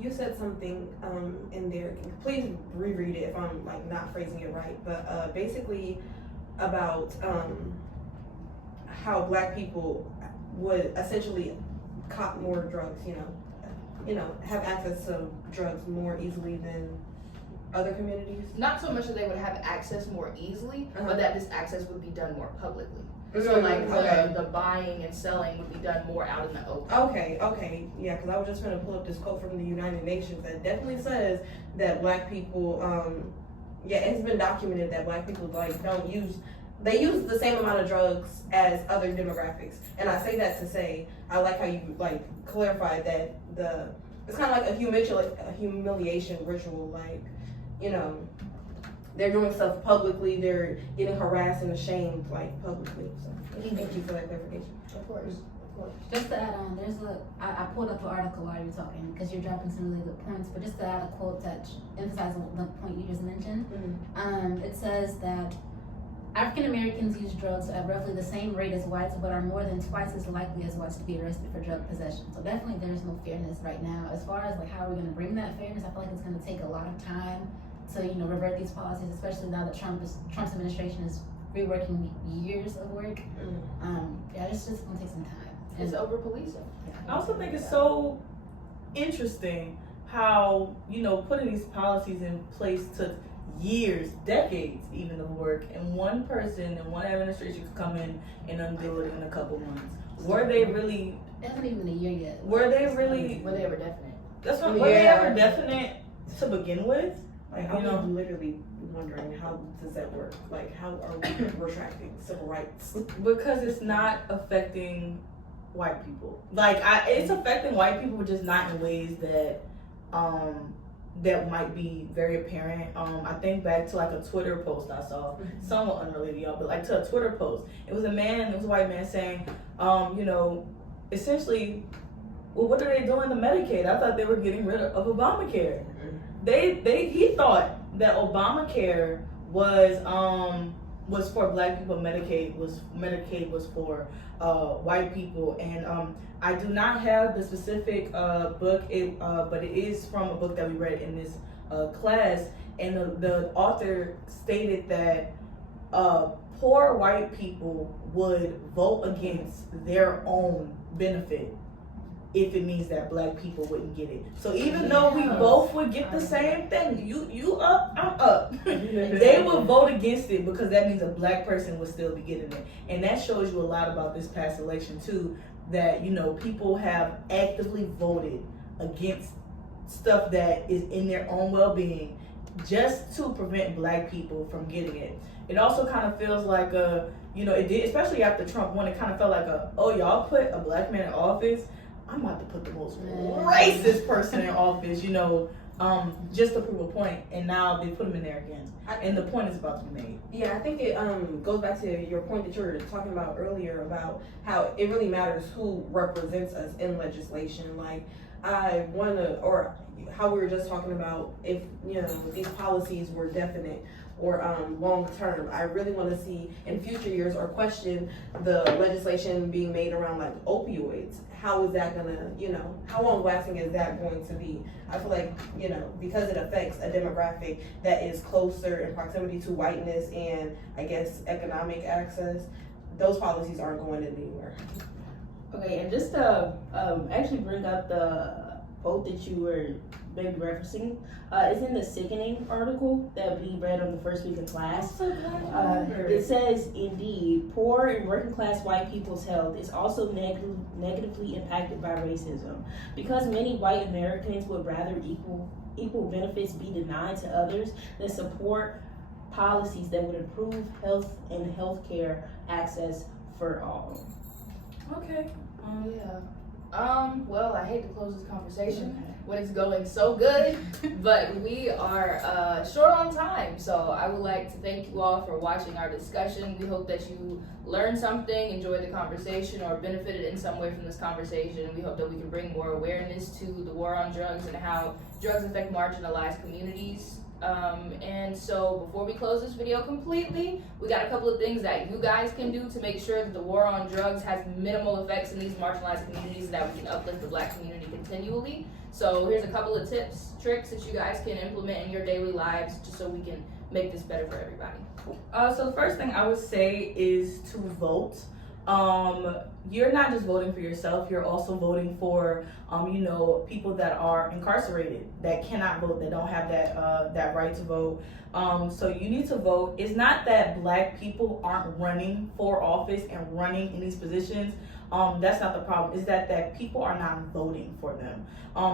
You said something in there. Please reread it if I'm like not phrasing it right. But basically about how Black people would essentially cop more drugs. Have access to drugs more easily than other communities. Not so much that they would have access more easily, but that this access would be done more publicly. So Mhm, like okay. the buying and selling would be done more out in the open. Okay, yeah, because I was just going to pull up this quote from the United Nations that definitely says that Black people, it's been documented that Black people they use the same amount of drugs as other demographics. And I say that to say, I like how you like clarified that it's kind of like a humiliation ritual, like, they're doing stuff publicly, they're getting harassed and ashamed like publicly. So thank you for that clarification. Of course. Just to add on, I pulled up an article while you were talking because you're dropping some really good points, but just to add a quote that emphasizes the point you just mentioned, it says that African Americans use drugs at roughly the same rate as whites, but are more than twice as likely as whites to be arrested for drug possession. So definitely there's no fairness right now. As far as like how we're going to bring that fairness, I feel like it's going to take a lot of time to revert these policies, especially now that Trump's administration is reworking years of work. It's just going to take some time. It's over policing. I also think it's so interesting how, putting these policies in place took years, decades even of work, and one person and one administration could come in and undo it in a couple months. Were they really? It hasn't even been a year yet. Were they ever definite? That's what. Were they ever definite to begin with? Like, I'm literally wondering, how does that work? Like, how are we retracting civil rights? Because it's not affecting white people. Like, it's affecting white people, just not in ways that that might be very apparent. I think back to like a Twitter post I saw, somewhat unrelated, y'all, but like to a Twitter post. It was a white man saying, essentially, well, what are they doing to Medicaid? I thought they were getting rid of Obamacare. He thought that Obamacare was for Black people, Medicaid was for white people, and I do not have the specific book, but it is from a book that we read in this class, and the author stated that poor white people would vote against their own benefit if it means that Black people wouldn't get it. So even though we both would get the same thing, you up, I'm up, they would vote against it because that means a Black person would still be getting it. And that shows you a lot about this past election too, that people have actively voted against stuff that is in their own well-being just to prevent Black people from getting it. It also kind of feels like it did, especially after Trump won, it kind of felt like y'all put a Black man in office, I'm about to put the most racist person in office, just to prove a point, and now they put him in there again, and the point is about to be made. Yeah, I think it goes back to your point that you were talking about earlier about how it really matters who represents us in legislation. Like, or how we were just talking about if these policies were definite or long term. I really want to see in future years or question the legislation being made around like opioids. How is that gonna, how long lasting is that going to be? I feel like, because it affects a demographic that is closer in proximity to whiteness and I guess economic access, those policies aren't going anywhere. Okay, and just to actually bring up the quote that you were maybe referencing, it's in the Sickening article that we read on the first week of class. It says, indeed, poor and working class white people's health is also negatively impacted by racism. Because many white Americans would rather equal benefits be denied to others than support policies that would improve health and healthcare access for all. Okay. Well, I hate to close this conversation when it's going so good, but we are short on time. So I would like to thank you all for watching our discussion. We hope that you learned something, enjoyed the conversation, or benefited in some way from this conversation. We hope that we can bring more awareness to the war on drugs and how drugs affect marginalized communities. And so before we close this video completely, we got a couple of things that you guys can do to make sure that the war on drugs has minimal effects in these marginalized communities, that we can uplift the Black community continually. So here's a couple of tips, tricks that you guys can implement in your daily lives just so we can make this better for everybody. So the first thing I would say is to vote. You're not just voting for yourself, you're also voting for, people that are incarcerated, that cannot vote, that don't have that right to vote. So you need to vote. It's not that Black people aren't running for office and running in these positions. That's not the problem. It's that people are not voting for them.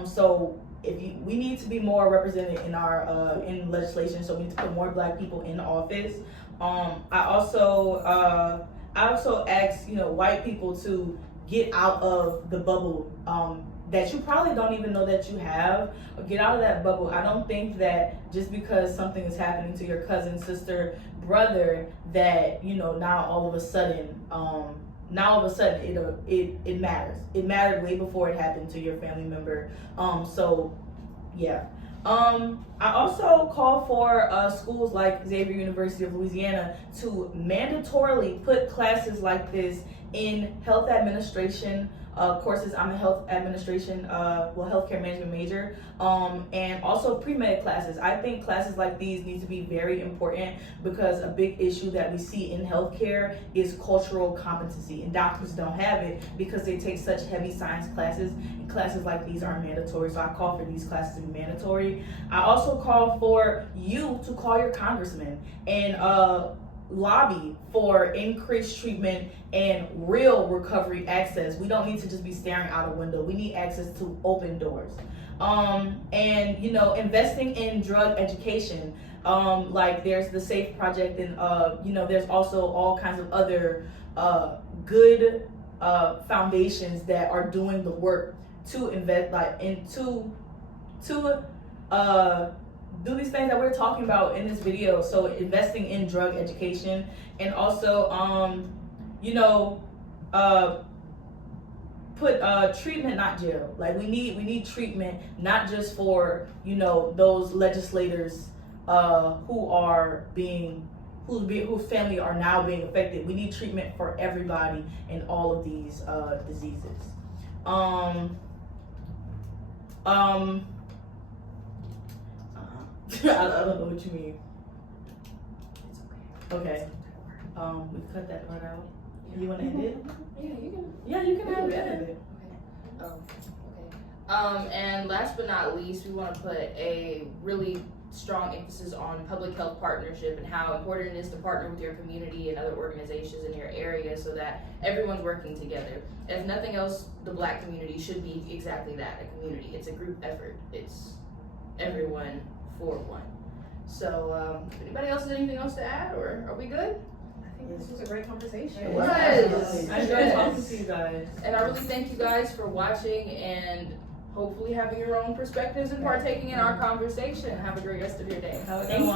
So we need to be more represented in our in legislation. So we need to put more Black people in office. I also ask white people to get out of the bubble that you probably don't even know that you have. Or get out of that bubble. I don't think that just because something is happening to your cousin, sister, brother, that now all of a sudden it matters. It mattered way before it happened to your family member. I also call for schools like Xavier University of Louisiana to mandatorily put classes like this in health administration courses. I'm a health administration, healthcare management major, and also pre-med classes. I think classes like these need to be very important because a big issue that we see in healthcare is cultural competency, and doctors don't have it because they take such heavy science classes, and classes like these are mandatory. So I call for these classes to be mandatory. I also call for you to call your congressman and lobby for increased treatment and real recovery access. We don't need to just be staring out a window. We need access to open doors. Investing in drug education. Like there's the SAFE project, and there's also all kinds of other good foundations that are doing the work to invest do these things that we're talking about in this video. So investing in drug education, and also put treatment, not jail. Like we need treatment, not just for those legislators whose family are now being affected. We need treatment for everybody in all of these diseases. I don't know what you mean. Okay. We cut that part out. You want to end it? Yeah, you can. Yeah, you can have it. Okay. And last but not least, we want to put a really strong emphasis on public health partnership and how important it is to partner with your community and other organizations in your area so that everyone's working together. If nothing else, the Black community should be exactly that, a community. It's a group effort. It's everyone for one. So, if anybody else has anything else to add, or are we good? I think this was a great conversation. It was. I enjoyed talking to you guys. And I really thank you guys for watching and hopefully having your own perspectives and partaking in our conversation. Have a great rest of your day. Have a good one.